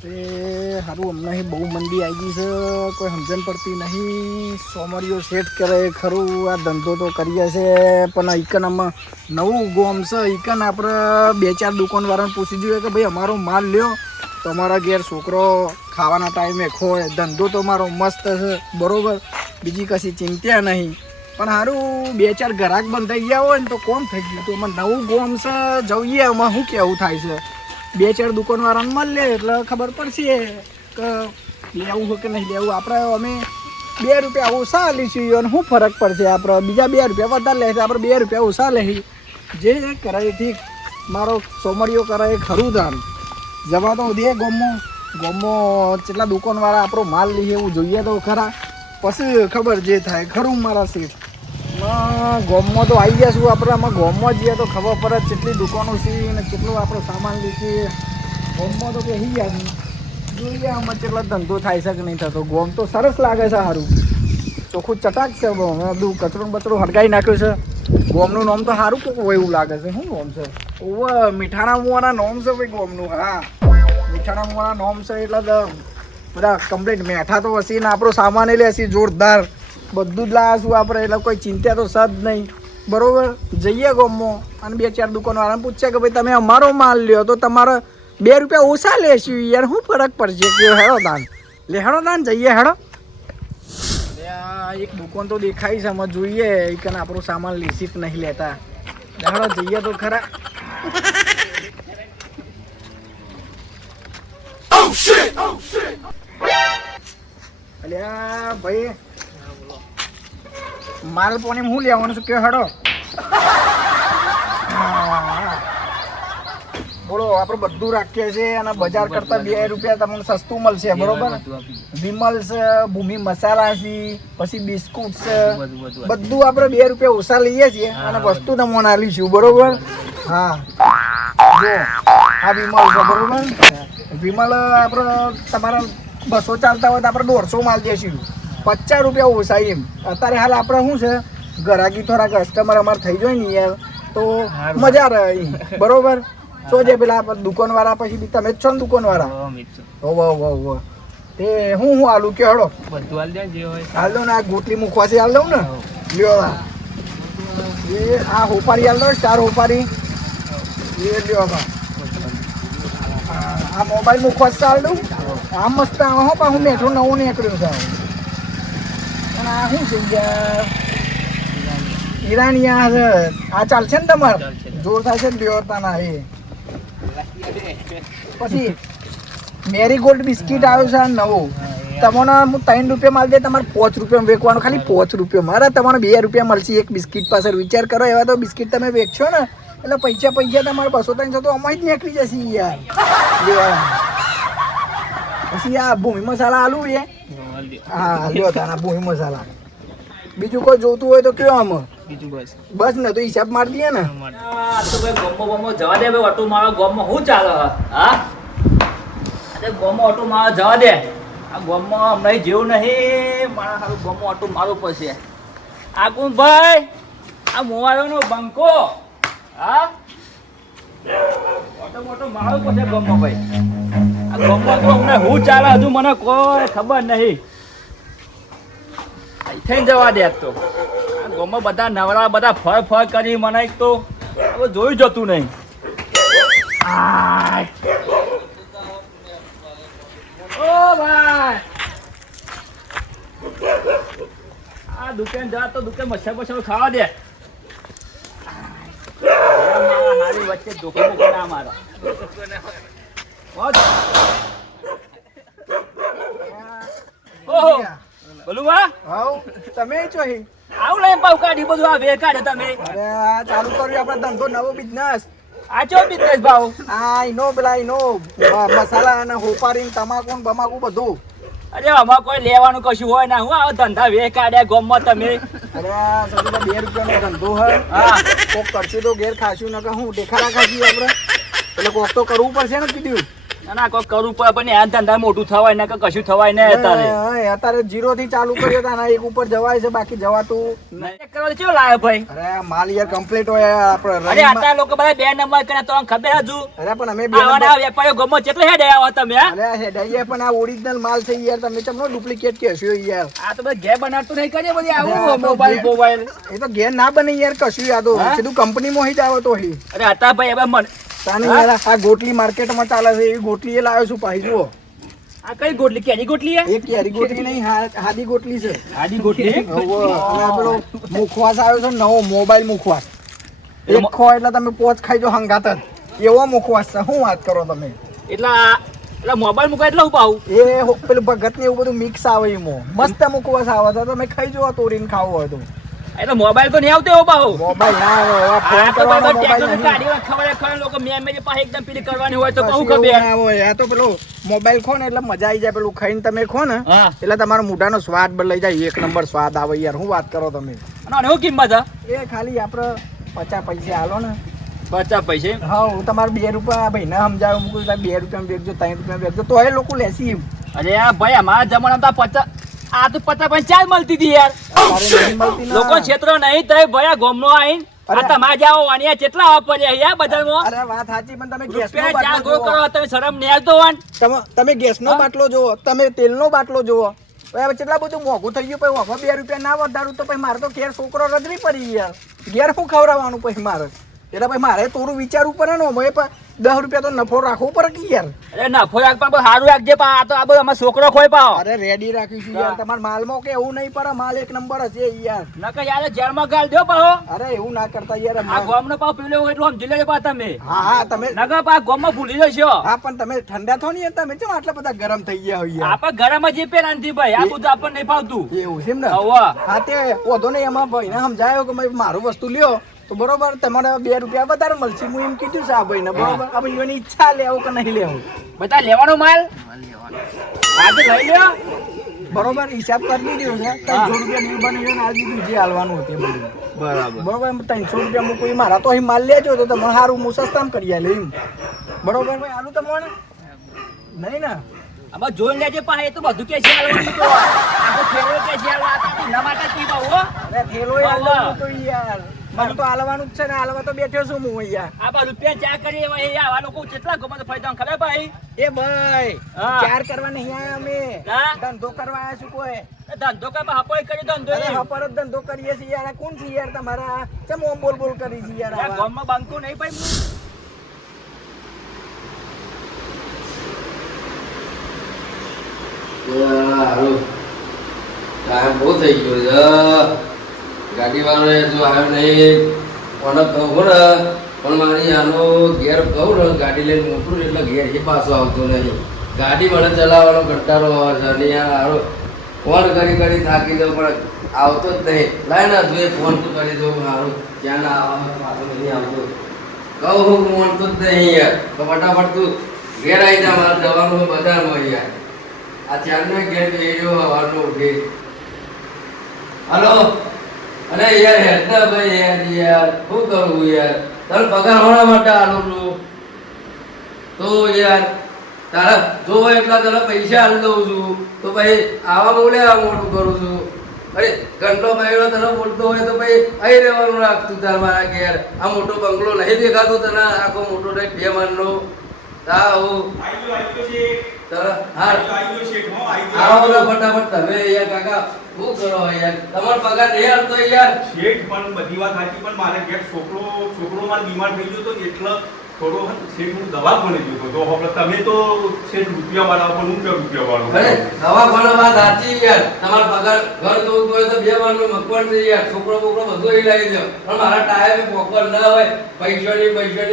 સારું હમણાં બહુ મંદી આવી ગઈ છે, કોઈ સમજણ પડતી નહીં. સોમરીઓ સેટ કરે ખરું, આ ધંધો તો કરીએ છે પણ ઈકન આમાં નવું ગોમ છે. ઈકન આપણે 2-4 દુકાનવાળાને પૂછી જોઈએ કે ભાઈ અમારો માલ લ્યો, તમારા ઘેર છોકરો ખાવાના ટાઈમે ખોય. ધંધો તો મારો મસ્ત છે બરાબર, બીજી કશી ચિંતા નહીં. પણ સારું 2-4 ગ્રાહક બંધ થઈ ગયા હોય ને તો કોમ થઈ ગયું. તો એમાં નવું ગોમ છે, જઈએ એમાં શું કેવું થાય છે. 2-4 દુકાનવાળાને મળે એટલે ખબર પડશે કે લેવું હોય કે નહીં લેવું. આપણે અમે 2 રૂપિયા ઓછા લઈશું અને શું ફરક પડશે. આપણે બીજા 2 રૂપિયા વધારે લે છે, આપણે 2 રૂપિયા ઓછા લઈ. જે કરાય ઠીક, મારો સોમરીઓ કરાય ખરું ધાન જવા તો દે. ગોમમાં કેટલા દુકાનવાળા આપણો માલ લઈએ એવું જોઈએ તો ખરા, પછી ખબર જે થાય ખરું. મારા સીટ ગોમમાં તો આવી ગયા છું આપણે. આમાં ગોમમાં જઈએ તો ખબર પડે કેટલી દુકાનો છે ને કેટલો આપણો સામાન લઈએ. ગોમમાં તો કહી ગયા છે, જોઈએ આમાં કેટલા ધંધો થાય છે કે નહીં થતો. ગોમ તો સરસ લાગે છે, સારું ચોખ્ખું ચટાક છે. બધું કચરો બચરો હળગાઈ નાખ્યો છે. ગોમનું નામ તો સારું કોઈ હોય એવું લાગે છે. શું નામ છે? ઓવે મીઠાના મુવાના નામ છે ભાઈ ગોમનું. હા, મીઠાના મુવાના નામ છે એટલે બધા કમ્પ્લીટ મેઠા તો હસી ને આપણો સામાન લે હસી જોરદાર બધું જ લાવીશું આપણે. એટલે કોઈ ચિંતા તો સદ નહીં બરાબર. જઈએ ગોમમાં અને 2-4 દુકાનવાળાને પૂછે કે ભાઈ તમે અમારો માલ લ્યો તો તમારે 2 રૂપિયા ઓછા લેશું યાર, શું ફરક પડશે કે હેડો દાન લે, હેડો દાન જઈએ હેડો. એક દુકાન તો દેખાય છે, અમે જોઈએ કે આપણો સામાન લેસી જ નહીં લેતા. હેડો જઈએ તો ખરા. અલ્યા ભાઈ માલ પોણી હું લેવાનું છું કે હેડો. બોલો આપણે બધું રાખીએ છીએ અને બજાર કરતા 2 રૂપિયા તમને સસ્તું મળશે બરોબર. વિમલ છે, ભૂમિ મસાલા છે, પછી બિસ્કુટ છે, બધું આપણે 2 રૂપિયા ઓછા લઈએ છીએ અને વસ્તુ તમને આલીશું બરોબર. હા જો આ વિમલ છે બરોબર. વિમલ આપણે તમારા 200 ચાલતા હોય તો આપણે 150 માલ દઈશું, 50 રૂપિયા ઓછા એમ. અત્યારે હાલ આપણે શું છે ગ્રાહકી થોડા કસ્ટમર અમારે થઈ જાય ને યાર તો મજા રહે બરોબર. શું છે પેલા દુકાનવાળા પછી તમે જ છો ને દુકાનવાળા? હોવ તે હું આલું કે હળો બધું હાલ દે જે હોય હાલ દઉં ને. આ ગોટલી મુખવાસી હાલ દઉં ને. લ્યો એ આ હોપારી હાલ દઉં, 4 હોપારી એ લ્યો. આ મોબાઈલ મુખવાસ હાલ દઉં. આ મસ્ત હો પણ હું મેઠું નવું નીકળ્યું છે. અને આ શું છે ઈરાનિયા છે, આ ચાલશે ને તમારે? જોર થાય છે ને બેવતાના. એ પછી મેરીગોલ્ડ બિસ્કિટ આવ્યો છે નવો. તમને હું 3 રૂપિયા માલ દે, તમારે 5 રૂપિયા વેચવાનું, ખાલી 5 રૂપિયા. મારા તમારે 2 રૂપિયા મળશે એક બિસ્કિટ પાછળ. વિચાર કરો, એવા તો બિસ્કિટ તમે વેચશો ને એટલે પૈસા તમારે 200-300 તો અમારી જ નીકળી જશે યાર. પછી આ ભૂમિ મસાલા આલુ એ હા લ્યો તારા ભૂમિ મસાલા. બીજું કોઈ જોતું હોય તો કયો આમાં? બીજું બસ ને તો હિસાબ મારી દઈએ ને. તો ભાઈ ગોમો જવા દે ભાઈ. ઓટો મારો ગોમમાં શું ચાલે? હા અરે ગોમો ઓટો મારો જવા દે. આ ગોમમાં હમણાં જેવું નહીં, મારા સારું ગોમો ઓટો મારવું પડશે. આ કોણ ભાઈ? આ મોવાળાનો બંકો. હા ઓટો મોટો મારવું પડશે ગોમમાં ભાઈ. આ ગોમમાં તો હમણાં શું ચાલે હજુ મને કોઈ ખબર નહીં. થઈને જવા દે તો. ગોમાં બધા નવરા બધા ફર કરી મને તો હવે જોયું જતું નહીં. ઓ ભાઈ આ દુકાન જા તો દુકાન મચ્છર ખાવા દે. મારી વચ્ચે ધોકો ના મારો. ઓહો બોલું વા હાઉ તમે છો હી આવું લઈ પાવ કાઢી બધું આ વે કાઢે તમે. અરે આ ચાલુ કર્યું આપણે ધંધો, નવો બિઝનેસ. આ ચો બિઝનેસ ભાવ? આ ઈનો પેલા ઈનો મસાલા અને હોપારી તમાકુ ને બમાકુ બધું. અરે આમાં કોઈ લેવાનું કશું હોય ના. હું આવો ધંધા વે કાઢ્યા ગોમમાં તમે? અરે આ સમજો 2 રૂપિયાનો ધંધો હોય. હા કોક કરશું તો ઘેર ખાશું ન કે હું દેખાડા ખાશું આપણે એટલે કોક તો કરવું પડશે ને કીધું. ના ના કોઈ કરવું પડે પણ આ ધંધા મોટું થવાય ને કે કશું થવાય ને અત્યારે અત્યારે 0 થી ચાલુ કર્યો તા એક ઉપર જવાય છે બાકી જવાતું ચેક કરવા ચેવો લાયો ભાઈ અરે માલ યાર કમ્પ્લીટ હોય આપણે અરે આટલા લોકો બધા 2 નંબર કર્યા તો ખબર હજુ અરે પણ અમે બે આવાના વેપારીઓ ગમો કેટલે હેડ આવો તમે હા અરે હેડાઈએ પણ આ ઓરિજિનલ માલ છે યાર તમે ચમનો ડુપ્લિકેટ કહેશો યાર આ તો બધા ઘેર બનાવતું નહીં કરીએ બધી આવું મોબાઈલ એ તો ઘેર ના બને યાર કશું યાદ સીધું કંપનીમાં જ આવે તો હી અરે હતા ભાઈ હવે મન તાને યાર આ ગોટલી માર્કેટમાં ચાલે છે એવી ગોટલી એ લાવ્યો છું પાહી જુઓ આ કઈ ગોટલી કેરી ગોટલી હે એ કેરી ગોટલી નહીં હાદી ગોટલી છે આડી ગોટલી અને આ પેલો મુખવાસ આવ્યો છે નવો મોબાઈલ મુખવાસ એક ખો એટલે તમે પોચ ખાઈ જો હંગાત જ એવો મુખવાસ છે શું વાત કરો તમે એટલે મોબાઈલ મૂકવા એટલે હું પાઉં એ પેલું ભગત ને એવું બધું મિક્સ આવે એમાં મસ્ત મુખવાસ આવે છે તમે ખાઈ જો તોડીને ખાવો હોય તો એટલે મોબાઈલ તો નહીં આવતો એવો પાઉં મોબાઈલ ના આવે આ ફોન તો કરવાનો બધા મોબાઈલ ટેકનોલોજી નહીં કાઢી ખબર લોકો મેં પાસે એકદમ પેલી કરવાની હોય તો કહું કશું ખબર ના હોય આ તો પેલો મોબાઈલ ખો ને એટલે મજા આવી જાય પેલું ખાઈને તમે ખો ને હા એટલે તમારો મોઢાનો સ્વાદ બદલાઈ જાય એક નંબર સ્વાદ આવે યાર શું વાત કરો તમે અને શું કિંમત હે એ ખાલી આપણે 50 પૈસા આલો ને 50 પૈસે હા હું તમારે 2 રૂપિયા ભાઈને સમજાવું મૂકું 2 રૂપિયા વેચજો 3 રૂપિયા વેચજો તો એ લોકો લેસી અરે આ ભાઈ અમારા જમાનામાં તો 50 આ તો 50 પૈસા મળતી હતી યાર તારે નહીં મળતી ના. લોકો ક્ષેત્ર નહીં તઈ ભાઈ આ ગોમનો આઈન આ તમારે જાઓ વાણિયા કેટલા વાપર્યા યાર બજારમાં અરે વાત સાચી પણ તમે ગેસનો રૂપિયા ચાર બાટલો ગો જોવો. કરો તમે શરમ નહીં આવતો વાન તમે ગેસનો બાટલો જોવો તમે તેલનો બાટલો જોવો હવે કેટલા બધું મોંઘું થઈ ગયું પછી ઓમાં 2 રૂપિયા ના વધારું તો પછી મારે તો ઘેર છોકરો રજરી પડી યાર ઘેર શું ખવડાવવાનું પછી મારે એટલે પછી મારે થોડું વિચારવું પડે ને ઓમાં 10 રૂપિયા તો નફો રાખવો પડે કે યાર અરે નફો રાખ પણ સારું રાખજે પા આ તો આ બધો અમારો છોકરો ખોય પાઓ અરે રેડી રાખીશું યાર તમારા માલમાં કે એવું નહીં પડે માલ એક નંબર હશે યાર નકર યાર જેલમાં ગાલ દો પાઓ અરે એવું ના કરતા યાર આ ગોમનો પાવ પીલો એટલું સમજી લેજો પા તમે હા હા તમે નકર પા ગોમમાં ભૂલી જશો હા પણ તમે ઠંડા થો ને યાર તમે કેમ આટલા બધા ગરમ થઈ ગયા હોય યાર આપણે ઘરમાં જે પેન આનથી ભાઈ આ બધું આપણને નહીં ફાવતું એવું છે એમ ને હવા હા તે વધો નહીં એમાં ભાઈને સમજાયો કે ભાઈ મારું વસ્તુ લ્યો તો બરોબર તમારે 2 રૂપિયા વધારે મળશે હું એમ કીધું છે આ ભાઈને બરોબર આ ભાઈઓની ઈચ્છા લેવો કે નહીં લેવું બધા લેવાનો માલ આજે લઈ લ્યો બરોબર હિસાબ કરી દીધો છે 300 રૂપિયા બિલ બની ગયો ને આ દીધું જે હાલવાનું હતું એ બધું બરાબર બરોબર 300 રૂપિયા મૂકું મારા તો અહીં માલ લેજો તો તમે સારું હું સસ્તામાં કરી આલે એમ બરોબર ભાઈ આલું તમને નહીં ને આમાં જોઈ લેજે પા એ તો બધું કે છે હાલવાનું તો આ તો ફેરો કે છે હાલવા ના માટે કી બહુ હો અરે થેલોય હાલવાનું તો યાર મારે તો હાલવાનું જ છે ને હાલવા તો બેઠો છું હું અહીંયા આ બા રૂપિયા ચા કરીએ ભાઈ આવા લોકો કેટલા ગમે તો ફાયદા ખબર ભાઈ એ ભાઈ હા. ચાર કરવા નહીં આયા અમે હા? ધંધો કરવા આયા છું કોઈ એ ધંધો કઈ હપોઈ કરી ધંધો અરે નહીં હપર જ ધંધો કરીએ છીએ યાર આ કોણ છે યાર તમારા કેમ ઓમ બોલ બોલ કરી છે યાર આ આવા? ગામમાં બાંધતું નહીં ભાઈ સારું ટાઈમ બહુ થઈ ગયો છે ગાડી વાળો જો આવ્યો નહીં મને કહું ને પણ મારી આનો ઘેર કહું ને ગાડી લઈને મોટું ને એટલે ઘેર એ પાછો આવતો નહીં ગાડી મને ચલાવવાનો કંટાળો આવે છે અને યાર હારો ફોન કરી થાકી જાઉં પણ આવતો જ નહીં લાય ને તું ફોન તો કરી દઉં મારું ક્યાં ના આવવાનું પાછો નહીં આવતો કહું હું મોનતો જ નહીં યાર તો ફટાફટ તું ઘેર આવી જા મારે જવાનું હોય બજારમાં યાર આ ચારનો ઘેર ગયો હવાનો ઉઠી હલો અરે યાર હેડના ભાઈ યાર શું કરું યાર તારો પગાર હોણા માટે આલું છું તો યાર તારા જો એટલા તને પૈસા આલી દઉં છું તો ભાઈ આવા બોલે આ મોટું કરું છું અરે ઘંટો ભાઈનો તને બોલતો હોય તો ભાઈ અહીં રહેવાનું રાખતું તાર મારા ઘેર આ મોટો બંગલો નહીં દેખાતો તને આખો મોટો નહીં 2 માળનો તા હું આવો ને ફટાફટ તમે યાર કાકા શું કરો યાર તમારો પગાર નહીં આવતો યાર શેઠ પણ બધી વાત સાચી પણ મારે ઘેર છોકરો મારે બીમાર થઈ ગયો તો એટલો થોડો શેઠ હું દવા ભણી ગયો તો હવે તમે તો શેઠ રૂપિયા વાળા પણ હું ક્યાં રૂપિયા વાળો અરે દવા ભણવા વાત સાચી યાર તમારો પગાર ઘર જોતું હોય તો 2 માળનું મકવાણ છે યાર છોકરો બોકરો બધું અહીં લાવી દો પણ મારા ટાઈમે પોકર ના હોય પૈસાની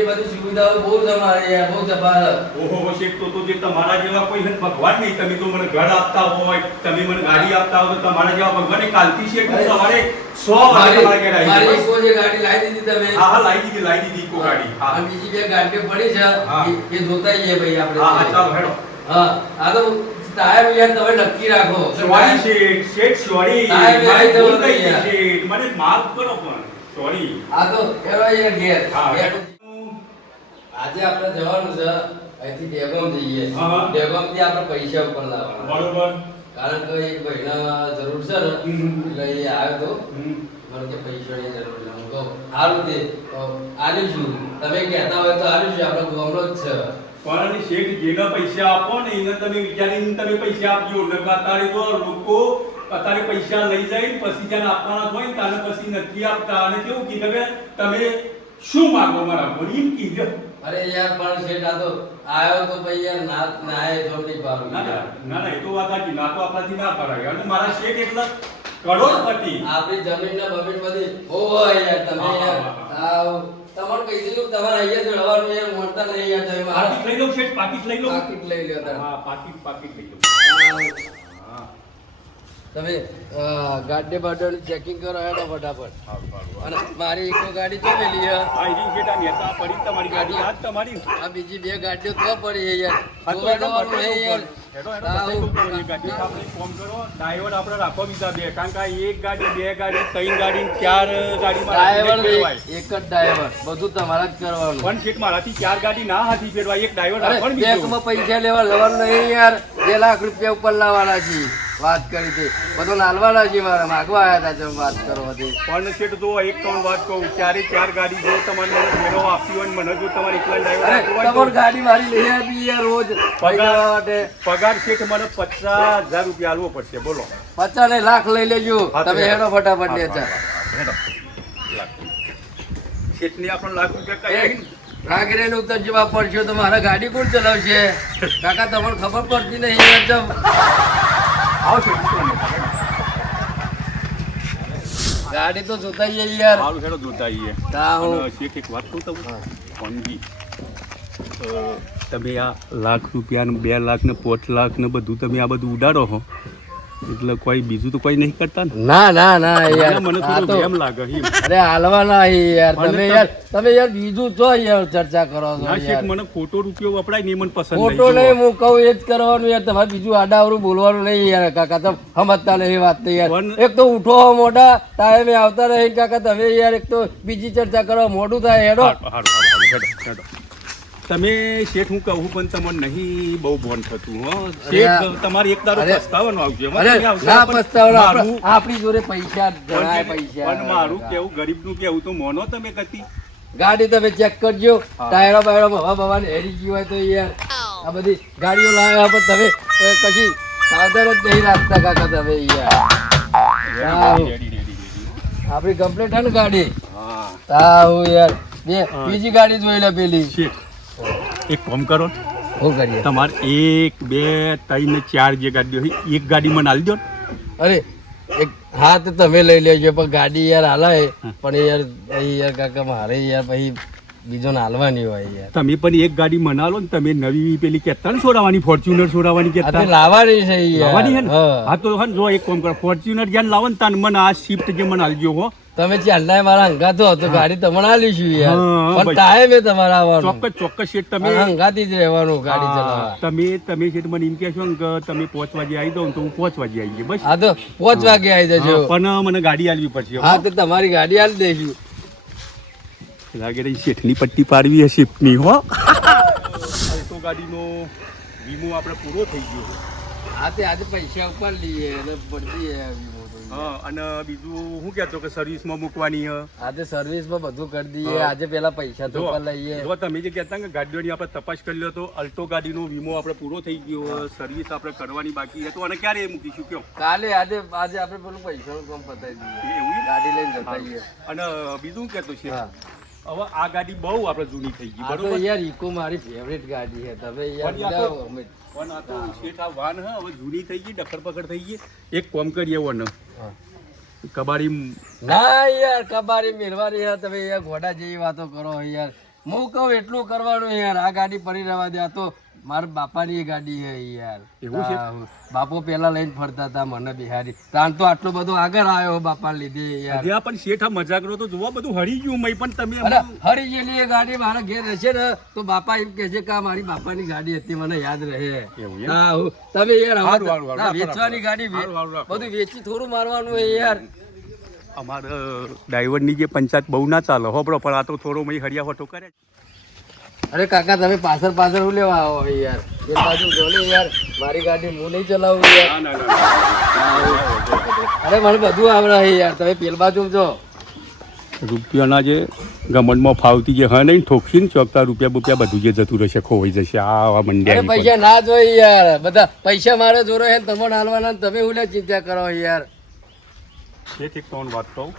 બધી સુવિધાઓ બહુ તમારે યાર બહુ જબરદસ્ત ઓહો શેઠ તો જે તમારા જેવા કોઈ હે ભગવાન નહીં તમે તો મને ઘર આપતા હોય તમે મને ગાડી આપતા હોય તો તમારા જેવા ભગવાને કાલથી શેઠ હું સવારે 100 વાગે તમારા ઘરે આવી મારી જઈશ. કો જે ગાડી લાવી દીધી તમે હા હા લાવી દીધી ઈકો ગાડી હા અને બીજી 2 ગાડીઓ પડી છે હા. એ જોતા જઈએ ભાઈ આપણે હા હા ચાલો હેડો હા આ તો ટાઈમ યાર તમે નક્કી રાખો સોરી શેઠ સોરી ટાઈમ આવી જવો ભૂલ થઈ યાર. ગઈ શેઠ મને માફ કરો પણ સોરી આ તો એવા યાર ઘેર હા. બેઠો. આજે આપણે જવાનું છે અહીંથી ડેગોમ જઈએ. હા. ડેગોમથી આપણે પૈસા ઉપર લાવવાના. બરોબર. કારણ કે એક ભાઈના જરૂર છે ને એટલે એ આવ્યો તો મને કે પૈસાની જરૂર છે. હું કહું સારું તે આલીશું. તમે કહેતા હોય તો આલીશું. આપણે ગામડો જ છે. પણ શેઠ જેને પૈસા આપો ને એને તમે વિચારીને તમે પૈસા આપજો. નકર અત્યારે જો લોકો અત્યારે પૈસા લઈ જાય પછી જ્યાં આપવાના હોય ને તાને પછી નથી આપતા. અને કેવું કીધું કે તમે શું માંગો મારા પર એમ કીધું. અરે યાર પણ શેઠ આ તો આવ્યો તો ભાઈ યાર ના એ જોર નહીં પાડું. ના ના ના, એ તો વાત સાચી. ના તો આપણાથી ના કરાય. અને મારા શેઠ એટલે કરોડપતિ. આપણી જમીન ને બમીન બધી ઓય યાર તમે યાર આવ તમારે કહી દીધું તમારે અહીંયા જ રહેવાનું યાર મળતા નહીં યાર તમે મારા પાકીટ લઈ લો શેઠ, પાકીટ લઈ લો. પાકીટ લઈ લ્યો તાર. હા, પાકીટ લઈ લો. હા. તમે ગાડી બાડોની ચેકિંગ કરો હેડો ફટાફટ. અને મારી એક ગાડી તો મેલી છે. આ એની શેઠ આ નેતા પડી તમારી ગાડી આ જ તમારી. આ બીજી બે ગાડીઓ તો પડી છે યાર. આ તો એનો જોવાનું બતાવી છે યાર. હેડો બતાવી દઉં પડે. એ ગાડી આપણે ફોન કરો. ડ્રાઈવર આપણે રાખો બીજા બે. કારણ કે આ એક ગાડી, બે ગાડી, ત્રણ ગાડી, ચાર ગાડીમાં ડ્રાઈવર હાથી ફેરવાય. એક જ ડ્રાઈવર બધું તમારે જ કરવાનું. પણ શેઠ મારાથી ચાર ગાડી ના હાથી ફેરવાય. એક ડ્રાઈવર અરે રાખો ને બીજો. બેંકમાં પૈસા લેવા જવાનું નહીં યાર. 2 લાખ રૂપિયા ઉપર લાવવાના છે. વાત કરી તે બધું લાલવાના છે. મારે માગવા આવ્યા હતા તમે વાત કરો હતી. પણ શેઠ જો એક ત્રણ વાત કહું, ચારે ચાર ગાડી જો તમારે મને ફેરવો આપવી હોય ને મને જો તમારે એકલા ડ્રાઈવર અરે રાખવો હોય તમારી તો ગાડી મારી લઈ આપી યાર રોજ પૈસા માટે. પગાર શેઠ મને 50,000 રૂપિયા આલવો પડશે. બોલો. 50 લાખ લઈ લેજો. હા, તો તમે હેડો ફટાફટ હા, લેતા. હેડો. શેઠને આપણને લાખ રૂપિયા કઈ રાગરેન ઉતર જવા પડશે તો મારા ગાડી કોણ ચલાવશે? કાકા તમને ખબર પડતી નહીં યાર. તમ આવો શેઠ. ગાડી તો જોતા જઈએ યાર. સારું હેડો જોતા આવીએ. તા હું અને શેઠ એક વાત કહું તમને ફોનથી. તમે આ લાખ રૂપિયા ને 2 લાખ ને 5 લાખ ને બધું તમે આ બધું ઉડાડો છો એટલે કોઈ બીજું તો કોઈ નહીં કરતા ને. ના ના ના યાર. મને આ થોડું તો એમ લાગે એમ. અરે હાલવાના યાર. મને તમે તો- યાર તમે યાર બીજું જો યાર ચર્ચા કરો છો ના શેઠ યાર. મને ખોટો રૂપિયો વપરાય ને એ મને પસંદ ખોટો નહીં. નહીં હું કહું એ જ કરવાનું યાર. તમારે બીજું આડાવરું બોલવાનું નહીં યાર કાકા. તમે સમજતા નહીં વાત તો યાર. પણ- એક તો ઉઠો મોટા ટાઈમે આવતા નહીં કાકા. તમે યાર એક તો બીજી ચર્ચા કરો મોડું થાય હેડો. હારું, હેડો, હેડો. તમે શેઠ હું કહું પણ તમને નહીં બહુ બોન થતું હો શેઠ. તમારે એક દાડો અરે, પસ્તાવાનો આવશે. અરે તમે આવશો ના પણ પસ્તાવડા. મારું- આપણી જોડે પૈસા જણાય પૈસા. પણ મારું કેવું ગરીબનું કેવું તો મોનો તમે કતી. ગાડી તમે ચેક કરજો. હા. ટાયરો બાયરો હવા બવાને હેરી ગયું હોય તો યાર આ બધી ગાડીઓ લાવ્યા પણ તમે કશી સાધન જ નહીં રાખતા કાકા તમે યાર. Ready, ready, ready, ready. આપણી કમ્પ્લીટ છે ને ગાડી. હા તાવ યાર બે હા. બીજી ગાડી જોઈ લે પેલી. શેઠ એક કામ કરો શું કરીએ? તમારે 1 2 3 ને 4 જે ગાડીઓ હોય એક ગાડી મને આલી દો ને. અરે એક હા તો તમે લઈ લેજો પણ ગાડી યાર હાલાય પણ યાર અહીં યાર કાકા મારે યાર પછી બીજો ને હાલવાની હોય યાર. તમે પણ એક ગાડી મને આલો ને. તમે નવી પેલી કહેતા ને છોડાવવાની ફોર્ચ્યુનર છોડાવવાની આ તો કહેતા લાવવાની છે યાર. લાવવાની છે ને? હા. હા તો હા જો એક કામ કરો ફોર્ચ્યુનર જ્યાં લાવો ને તાન મને આ શિફ્ટ જે મને આલજો હો. તમે ચાલના મારા હંગાતો તો ગાડી તમને આલીશું યાર. હા, પણ ભાઈ. ટાઈમે તમારે આવવાનું. ચોક્કસ શેઠ તમે હંગાતી જ રહેવાનું ગાડી હા, ચલાવવા. તમે શેઠ મને એમ કહેશો ને કે તમે 5 વાગે આવી જાઓ ને તો હું 5 વાગે આવી જઈએ બસ. હા તો 5 વાગે આવી જજો. હા, પણ મને ગાડી આલવી પડશે હો. હા તો તમારી ગાડી આલી દઈશું. લાગે રહી શેઠની પટ્ટી પાડવી હશે શિફ્ટની હો. તો ગાડીનો વીમો આપણે પૂરો થઈ ગયો. હા તે આજે પૈસા ઉપર લઈએ એટલે પડતી હા અને બીજું શું કહેતો કે સર્વિસમાં મૂકવાની હ. આજે સર્વિસમાં બધું કરી દઈએ. હા. આજે પેલા પૈસા તો જો ઉપર લઈએ. જો તમે જે કહેતા કે ગાડીઓની આપણે તપાસ કરી લો તો અલ્ટો ગાડીનો વીમો આપણે પૂરો થઈ ગયો. સર્વિસ આપણે કરવાની બાકી છે તો અને ક્યારે મૂકીશું કયો? કાલે આજે આપણે પેલું પૈસાનું કામ પતાવી દઈએ. એવું? ગાડી લઈને જતા રહીએ. અને બીજું શું કહેતો છે હા હવે આ ગાડી બહુ આપણે જૂની થઈ ગઈ આ તો બરોબર. યાર ઇકો મારી ફેવરેટ ગાડી છે. તમે યાર પણ આ તો- જાઓ અમે. પણ આ તો શેઠ આ વાન હે હવે જૂની થઈ ગઈ ડખર પકડ થઈ ગઈ. એક કોમ કરીએ વન હા. કબાડી ના યાર કબારી મેળવાની યાર. તમે યાર ઘોડા જેવી વાતો કરો યાર. હું કહું એટલું કરવાનું યાર. આ ગાડી પડી રહેવા દે. આ તો મારા બાપાની ગાડી છે યાર. એવું છે? હા, બાપો પેલા લઈને ફરતા હતા મને બિહારી. તાન તો આટલો બધો આગળ આવ્યો બાપા લીધે યાર. હજી આ પણ શેઠ આ મજાક કરો તો જોવા બધું હરી ગયું મય પણ તમે અરે હરી ગયેલી એ ગાડી મારા ઘેર રહેશે ને તો બાપા એમ કહે છે કે આ મારી બાપાની ગાડી હતી મને યાદ રહે. એવું એમ? હા, તમે યાર હવે હારું, હારું, ના, હારું, વેચવાની ગાડી હારું, હારું, રાખો. બધું વેચી થોડું મારવાનું હોય યાર. અમારે ડ્રાઈવરની જે પંચાયત બહુ ના ચાલે હોબળો પણ આ તો થોડો મય હરિયા ફોટો કરે. અરે કાકા તમે પાછળ પાછળ હું લેવા આવો યાર એ બાજુ જો ને યાર મારી ગાડી હું નહીં ચલાવું યાર અરે મને બધું આવડે છે યાર તમે પેલ બાજુ જો રૂપિયાના જે ગમનમાં ફાવતી જે હા નહીં ઠોકશી ને ચોકતા રૂપિયા બધું જે જતું રહેશે ખોવાઈ જશે આવા અરે મંડ્યા પૈસા ના જોઈ યાર બધા પૈસા મારે જોરો છે તમને હાલવાના ને તમે હું ચિંતા કરો યાર શેઠ એક ત્રણ વાત કહું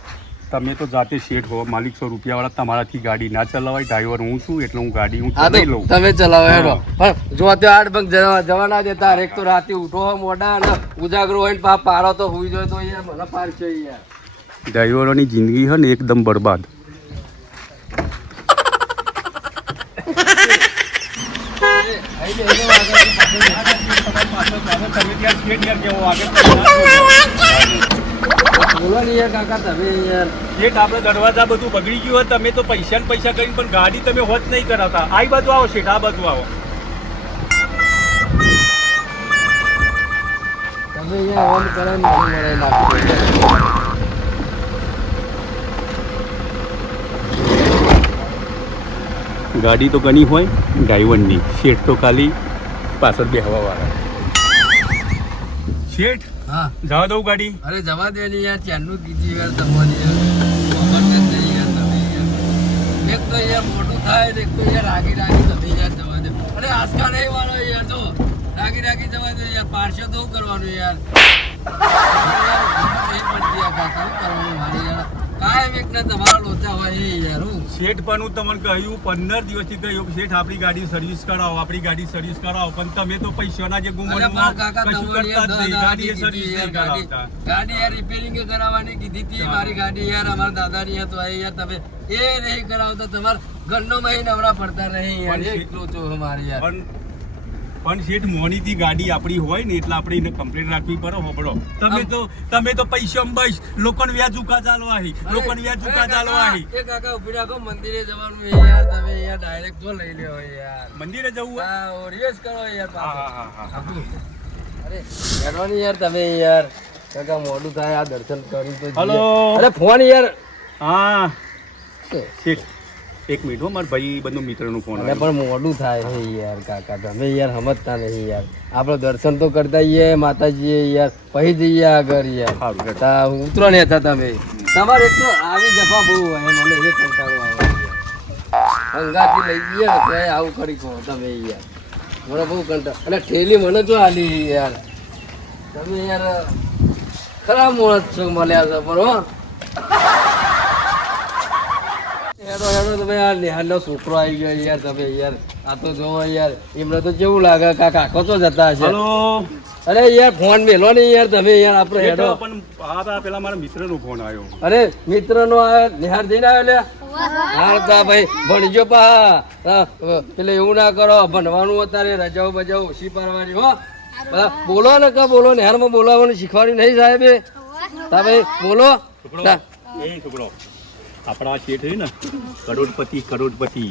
તમે તો જાતે શેઠ હો માલિક 100 રૂપિયાવાળા તમારાથી ગાડી ના ચલાવાય ડ્રાઈવર હું છું એટલે હું ગાડી હું હા તો ચલાવી લઉં તમે ચલાવો હેડો પણ જો તે 8 ભાગ જવા ના દેતા એક તો રાતે ઉઠો મોડા અને ઉજાગરો હોય ને પારો તો હુઈ જાય તો યાર મને પાર છે યાર ડ્રાઈવરોની જિંદગી છે ને એકદમ બરબાદ બોલો ને યાર કાકા તમે યાર શેઠ આપણે દરવાજા બધું બગડી ગયું હોય તમે તો પૈસા ને પૈસા કરીને પણ ગાડી તમે હોત નહીં કરાવતા આ બાજુ આવો શેઠ આ બાજુ આવો તમે યાર ઓન કરે ને મને નાખો ગાડી તો ઘણી હોય ડ્રાઈવરની શેઠ તો ખાલી પાછળ બેહવાવાળા શેઠ હા જવા દઉં ગાડી અરે જવા દે ને યાર ચારનું કીધી યાર તમારી યાર ખબર જ નહીં યાર તમે યાર એક તો યાર મોટું થાય ને એક તો યાર રાગી તમે યાર જવા દે અરે આસકા નહીં વાળો યાર તો રાગી જવા દે યાર પાર્ષદ તો કરવાનું યાર નહીં પડતી આ કાકા શું કરવાનું મારી યાર કાયમ એક ને તમારા લોચા હોય એ યાર હું શેઠ પણ હું તમને કહ્યું 15 દિવસથી કહ્યું કે શેઠ આપણી ગાડી સર્વિસ કરાવો પણ તમે તો પૈસાના જે અરે પણ કાકા તમારી યાર ગાડી સર્વિસ નહીં કરાવતા ગાડી યાર રિપેરિંગ કરાવવાની કીધી હતી મારી ગાડી યાર અમારા દાદાની યાર તો યાર તમે એ નહીં કરાવતા તમારા ઘરનો મહી નવરા પડતા નહીં યાર એકલો છો અમારી યાર પણ શેઠ મોનીથી ગાડી આપણી હોય ને એટલે આપણે એને કમ્પ્લેન રાખવી પડે હોબળો તમે તો પૈસા બસ લોકોને વ્યાજ ચૂકા ચાલવાહી એ કાકા ઉભી રાખો મંદિરે જવાનું યાર તમે યાર ડાયરેક્ટ જો લઈ લ્યો યાર મંદિરે જવું હા રિવેશ કરો યાર હા અરે હેડવાની યાર તમે યાર કાકા મોડું થાય આ દર્શન કરી તો હલો અરે ફોન યાર હા શેઠ એક મિનિટ હો મારા ભાઈ બંધુ મિત્રનો ફોન અરે પણ મોડું થાય છે યાર કાકા તમે યાર સમજતા નહીં યાર આપણે દર્શન તો કરતા જઈએ માતાજીએ યાર પછી જઈએ આગળ યાર ઉતરો ને હતા તમે તમારે એક તો આવી જફા બહુ હોય મને એ કંટાળો આવે અંગાથી લઈ જઈએ ને તો આવું કરી કહો તમે યાર મને બહુ કંટાળો અને ઠેલી મને જો આલી યાર તમે યાર ખરાબ માણસ છો મળ્યા છો પણ હો હેડો તમે યાર નિહાલનો છોકરો આવી ગયો યાર તમે યાર આ તો જોવો યાર એમને તો કેવું લાગે કાકા તો જતા હશે હલો અરે યાર ફોન મેલો ને યાર તમે યાર આપણે હેડો પણ પેલા મારા મિત્રનો ફોન આવ્યો અરે મિત્રનો આવ્યો નિહાર જઈને આવ્યો લે હારતા ભાઈ ભણજો પા પેલે એવું ના કરો ભણવાનું અત્યારે રજાઓ બજાઓ ઓછી પાડવાની હો બધા બોલો ને કા બોલો નિહારમાં બોલાવવાનું શીખવાડ્યું નહીં સાહેબે તમે બોલો છોકરો આપણા શેઠ છે ને કરોડપતિ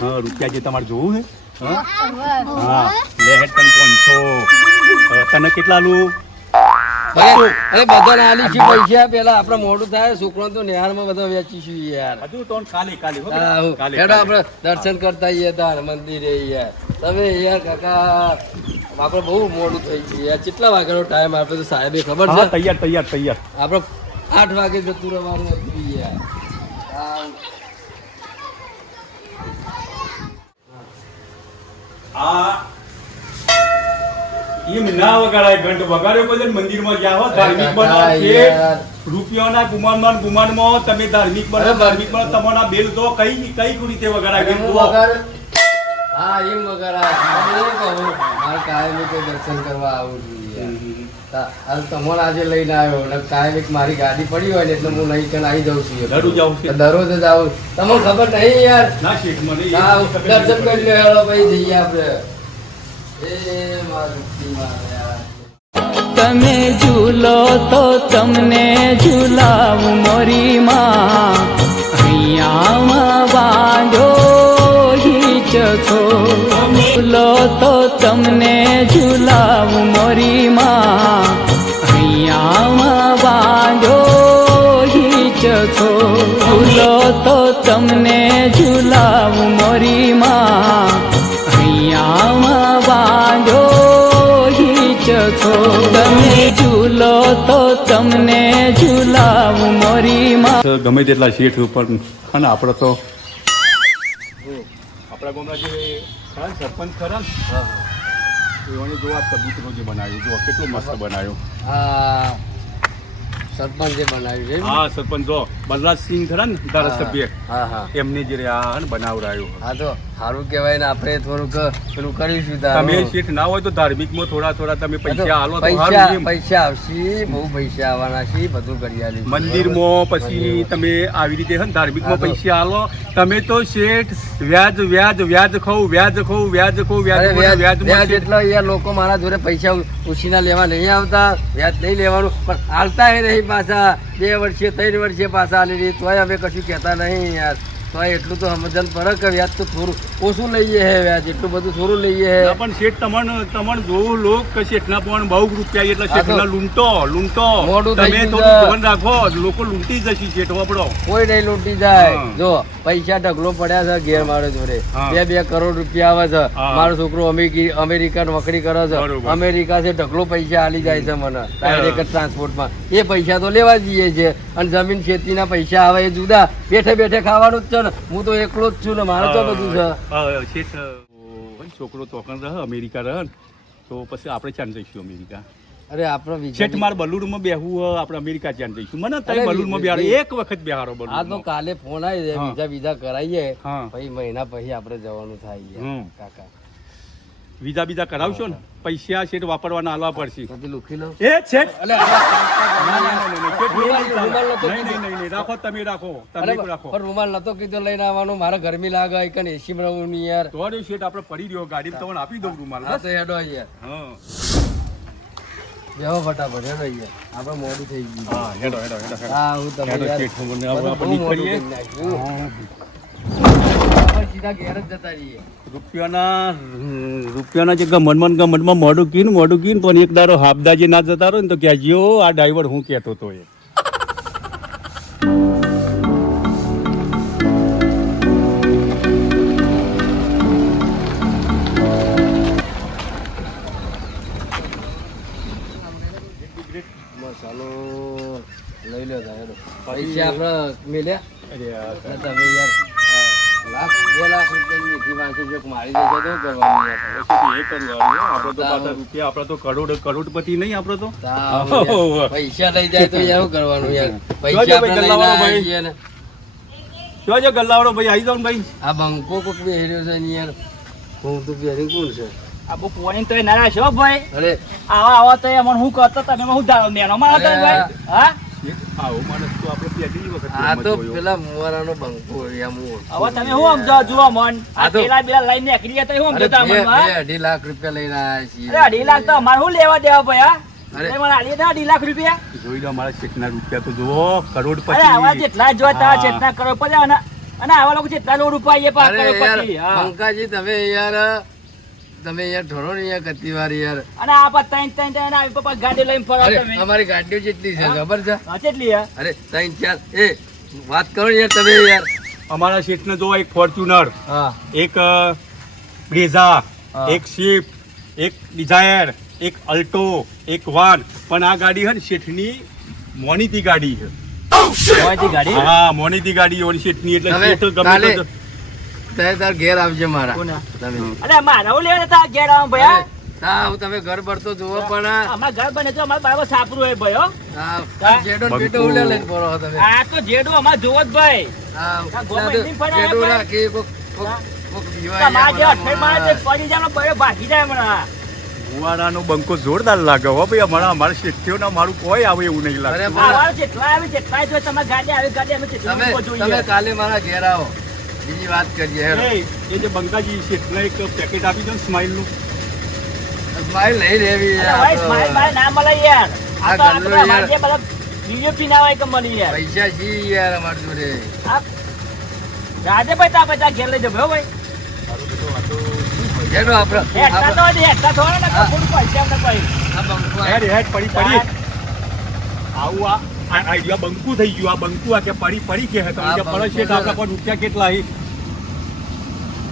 હા રૂપિયા જે તમારે જોવું છે હા લે હેડ તને 500 તને કેટલા લઉં અરે બધા આલી છે પૈસા પેલા આપડે મોડું થાય છોકરો તો નિહારમાં બધા વેચીશું યાર હજુ તો કાલે હો હેડો આપણે દર્શન કરતા આવીએ તાર મંદિરે યાર તમે યાર કાકા આપણે બહુ મોડું થઈ ગયું યાર કેટલા વાગ્યાનો ટાઈમ આપણે તો સાહેબે ખબર છે તૈયાર આપણે 8 વાગે જતું રહેવાનું હતું યાર એમ ના વગાડાય ઘંટ વગાડ્યો પછી મંદિરમાં ગયા હો ધાર્મિક બનાવો છે રૂપિયાના ગુમાનમાં તમે ધાર્મિક બનાવો તમારા બેલ તો કઈ રીતે વગાડાય હા એમ વગાડાય મારે કાયમી તો દર્શન કરવા આવું છું યાર તમારે આજે લઈને આવ્યો ને કાયમી મારી ગાડી પડી હોય ને એટલે હું લઈ કરીને આવી જાઉં છું દરરોજ જ આવું તમને ખબર નહીં યાર ના શેઠ મને દર્શન કરી લો હેડો પછી જઈએ આપણે તમે ઝૂલો તો તમને ઝૂલાવું મોરી માં અહીંયા વાંધો હિચકો ઝૂલો તો તમને ઝૂલાવું મોરી માં અહીંયા વાંધો હિચકો ઝૂલો તો તમને ઝૂલાવું મોરી માં તમે ઝૂલો તો તમને ઝૂલાવું મોરી માં. ગમે તેટલા શેઠ ઉપર અને આપણે તો આપણા ગામના જે ખરા ને સરપંચ ખરા ને એવાની જો આ કબૂતરો જે બનાવ્યું જો કેટલું મસ્ત બનાવ્યું. હા સરપંચે બનાવ્યું છે. હા સરપંચ જો બલરાજસિંહ ખરા ને ધારાસભ્ય હા હા એમને જે આ ને બનાવડાયું. હા તો સારું કહેવાય ને આપણે થોડુંક પેલું કરીશું તમે શેઠ ના હોય તો ધાર્મિકમાં થોડા તમે પૈસા હાલો તો પૈસા સારું એમ. પૈસા આવશે બહુ પૈસા આવવાના છે બધું કરી આલીશું. મંદિરમાં પછી તમે આવી રીતે છે ને ધાર્મિકમાં પૈસા હાલો તમે તો શેઠ વ્યાજ વ્યાજ વ્યાજ ખાવ વ્યાજ ખાવ વ્યાજ ખાવ અરે વ્યાજ વ્યાજ વ્યાજ એટલે યાર લોકો મારા જોડે પૈસા ઉછીના લેવા નહીં આવતા વ્યાજ નહીં લેવાનું પણ હાલતા એ નહીં પાછા 2 વર્ષે 3 વર્ષે પાછા આલી રહી તોય અમે કશું કહેતા નહીં યાર તોય એટલું તો સમજણ પડે કે વ્યાજ તો થોડું ઓછું લઈએ હે વ્યાજ એટલું બધું થોડું લઈએ હે. પણ શેઠ તમને જોવું લોક કે શેઠના પણ બહુ રૂપિયા એટલે શેઠના લૂંટો મોડું થઈ તમે ગયું થોડું છે. ધ્યાન રાખો લોકો લૂંટી જશે શેઠ વાપરો. કોઈ નહીં લૂંટી જાય હા. જો પૈસા ઢગલો પડ્યા છે ઘેર મારે જોડે હા. 2 કરોડ રૂપિયા આવે છે હા. મારો છોકરો અમેરિકા નોકરી કરે છે બરોબર. અમેરિકા છે ઢગલો પૈસા આલી જાય છે મને ડાયરેક્ટ ટ્રાન્સપોર્ટમાં એ પૈસા તો લેવા જઈએ છે અને જમીન ખેતીના પૈસા આવે એ જુદા બેઠે બેઠે ખાવાનું જ છે ને હું તો એકલો જ છું ને મારે તો બધું છે. શેઠ છોકરો તોકણ રહે અમેરિકા રહે ને તો પછી આપણે ચાન જઈશું અમેરિકા. અરે આપણો શેઠ મારે બલુડમાં બેહવું હોય, આપણે અમેરિકા ચાન જઈશું. મને અરે ત્યાં બલુડમાં બેહાડો વી- એક વખત બેહાડો આ તો બલુડમાં. કાલે ફોન આવી હા. વિઝા કરાવીએ હા. પછી મહિના પછી આપણે જવાનું થાય યાર, હમ. કાકા વિઝા બીજા કરાવશો ને પૈસા શેઠ વાપરવાના આલવા પડશે. બધું લખી લો એ શેઠ અલે નહીં, રાખો તમે રાખો તમે રાખો. પણ રૂમાલ નતો કીધો લઈને આવવાનો મારે ગરમી લાગે એકન એસી માં રહું નહીં યાર. તો શેઠ આપણે પડી રહ્યો ગાડી તમને આપી દઉં રૂમાલ. હા તો હેડો યાર હા બેહો ફટાફટ હેડો યાર આપણે મોડું થઈ ગયું. હા હેડો હેડો હેડો હેડો. હા હું તમે હેડો યાર શેઠ, મને બધું આપણે બહુ મોડું નીકળીએ. કરી નાખ્યું. આપણે સીધા ઘેર જ જતા રહીએ. રૂપિયાના જે ગમનમાં મોઢું કીન પણ એક દારો હાબદાજી ના જતા રહો ને તો કહેજો આ ડ્રાઈવર હું કહેતો હતો એ. મસાલો લઈ લો તા હેડો પૈસા આપણે મેલ્યા અરે અને તમે યાર લાખ 2 લાખ રૂપિયાની મીઠી વાંચો જો મારી દેજો તો કરવાનું યાર. એ કરવાનું આપણે તો પાછા રૂપિયા આપણે તો કરોડપતિ નહીં આપણે તો. તાવ યાર. પૈસા લઈ જાય તો યાર શું કરવાનું યાર પૈસા જોજો ભાઈ, આપણે લઈને ગલ્લાવાળો આવ્યા ભાઈ. છીએ ને. જોજો ગલ્લાવાળો ભાઈ આવી જાવ ને ભાઈ. આ બંકો કોક બેહર્યો છે ને યાર હું તો બેહરી કોણ છે આ બહુ પોઈન્ટ તો ના રાખ્યો ભાઈ. અરે આવા તો એમાં હું કરતો તમે હું ધારો મેનો મારો તો ભાઈ. હા આવો માણસ તો આપણે પહેલી વખત આ તો જોયો. પેલા મુવારાનો બંકો યાર હું હવે તમે શું સમજો જુઓ મન આ આ તો- પેલા બેલા લઈને નીકળી ગયા તો શું અરે સમજો તમે હા? 2.5 લાખ રૂપિયા લઈને આવ્યા છીએ. અરે 2.5 લાખ તો અમારે શું લેવા દેવા ભાઈ હા? અરે. તમે મને આલી દો 2.5 લાખ રૂપિયા. જોઈ લો અમારા શેઠના રૂપિયા તો જુઓ કરોડપતિ. અરે આવા જેટલા જોતા હા. જેટલા કરોડપતિ આવે ને અને આવા લોકો જેટલા નો રૂપિયા એ અરે યાર કરોડપતિ હા. બંકાજી તમે યાર ઢોળો ને યાર કતી વાર યાર અને આ પા ત્રણ આવી પપ્પા ગાડી લઈને ફરો અરે તમે અમારી ગાડીઓ જેટલી છે હા? ખબર છે હા, કેટલી હે? અરે 3 4 એ વાત કરો ને યાર તમે યાર અમારા શેઠને જો એક ફોર્ચ્યુનર, હા એક બ્રેઝા, હા. એક સ્વિફ્ટ, એક ડિઝાયર, એક અલ્ટો, એક વાન. પણ આ ગાડી છે ને શેઠની મોનીતી ગાડી છે. મોંઘી ગાડી હા મોનીતી ગાડી ઓની શેઠની એટલે તમે શેઠ ગમે કાલે તો તાર ઘેર આવજે મારા કોના? તમે અરે મારા હું લેવા જતા ઘેર આવો ભાઈ હા? હા હું તમે ઘર ભરતો જોવો પણ અમારા ઘર બને તો અમારે બરાબર સાપરું હોય ભાઈ હો. હા જેડો ને પેટો ઉલે લઈને ફરો છો તમે આ તો જેડું અમારે જોવો જ ભાઈ હા આ ગોમાં એમની ફરે જેડો ભાઈ. રાખી કોક દીવાય તમારા જે અઠવાડિયે મારે જે પડી જાય બળે ભાગી જાય હમણાં. ગુવારાનો બંકો જોરદાર લાગે હો ભાઈ. અમારા શેઠીઓના મારું કોઈ આવે એવું નહીં અરે લાગે. પણ અમારે જેટલા આવે જેટલાય જોઈએ તમારી ગાડી આવી ગાડી અમે જેટલું તમે લોકો તમે જોઈએ. કાલે મારા ઘેર આવો બીજી વાત કરીએ હેડો એ જે બંકાજી શેઠને એક પેકેટ આપી દો ને સ્માઇલનું. સ્માઈલ નહીં રહેવી અરે યાર ભાઈ સ્માઈલ મારે ના મળે યાર. આ આ તો આપણે ગલ્લો અમારે યાર. જે બધા બીજો પીના હોય કે મળી યાર. પૈસા છી યાર અમારી જોડે આ રાજેભાઈ તા પછી ઘેર લઈ જાવ ભાઈ. જેનો આપણે હેઠા તો હજી હેઠા થોડા ને હા. થોડું પૈસા અમને ભાઈ. આ બંકો હેડ હેડ પડી પડી આવું આ આઈડિયા બંકુ થઈ ગયું. આ બંકુ આ કે પડી કે તમે આ કે પડે બંકુ શેઠ આપણા પર રૂપિયા કેટલા હી.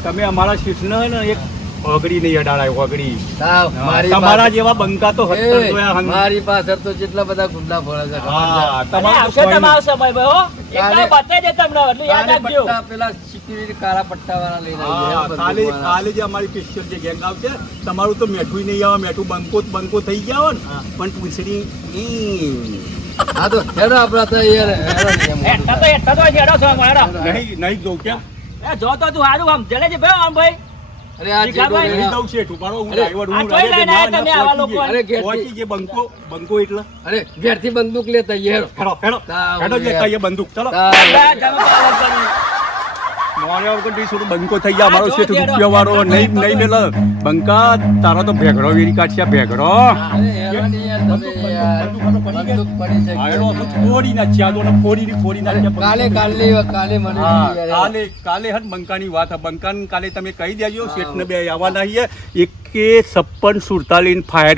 તમે અમારા શેઠને હે ને એક ઓગળી નહીં અડાડાય ઓગળી તાવ, મારી તમારા પાસે- જેવા બંકા તો એ, 70 જોયા હન. મારી પાસે તો જેટલા બધા ગુંડા ફળે છે ખબર છે? હા અને તમારું આવશે તો તમારો સમય ભાઈ હો કાલે- એકલા બતાવી દે તમને એટલું યાદ કાલે રાખજો પટ્ટા પેલા security કાળા પટ્ટા વાળા લઈને આવી હા, ગયા, કાલે બંદૂક વાળા. કાલે જે અમારી સ્પેશિયલ જે ગેંગ આવશે તમારું તો મેઠું નહીં આવે મેઠું બંકો થઈ ગયા હોય ને પણ પૂછડી હા તો હેડો આપડા તો યાર હેડો ને એમ. હેઠા તો હેઠા તો હેડો છો મારા નહીં જવું કેમ એ જો તો તું હારું આમ જલે છે ભાઈ આમ ભાઈ અરે આ જેઠો ભાઈ, નહીં રેડા. જવું છે ઉપાડો હું અરે, ડ્રાઈવર આ હું ચોઈ ડ્રાઈવર. લઈને ના, આયા તમે ના, આવા પહોંચી લોકો? ગયા. અરે, ઘેરથી- પહોંચી ગયા, બંકો એટલે અરે ઘેરથી બંદૂક લેતા હેડો હેડો હેડો તાવ હેડો યાર. લેતા આવીએ બંદૂક ચલો તાવ. તમે પાવર કરી મોરે વગર ડી થોડું બંકો થઈ ગયા અમારો હા, શેઠ જો તેડો. રૂપિયા વાળો નહીં નહીં મેલે બંકા તારા તો ભેગડો વેરી કાઢ્યા ભેગડો અરે હેડો ને યાર તમે યાર બંદૂક પડી છે આ એનો તો ફોડી નાખ્યા તો ફોડી નાખ્યા કાલે કાલે મને હા યાર. કાલે હટ બંકાની વાત હે. બંકાને કાલે તમે કહી દેજો શેઠને બે આવવાના છીએ 51 56 47 ફાયર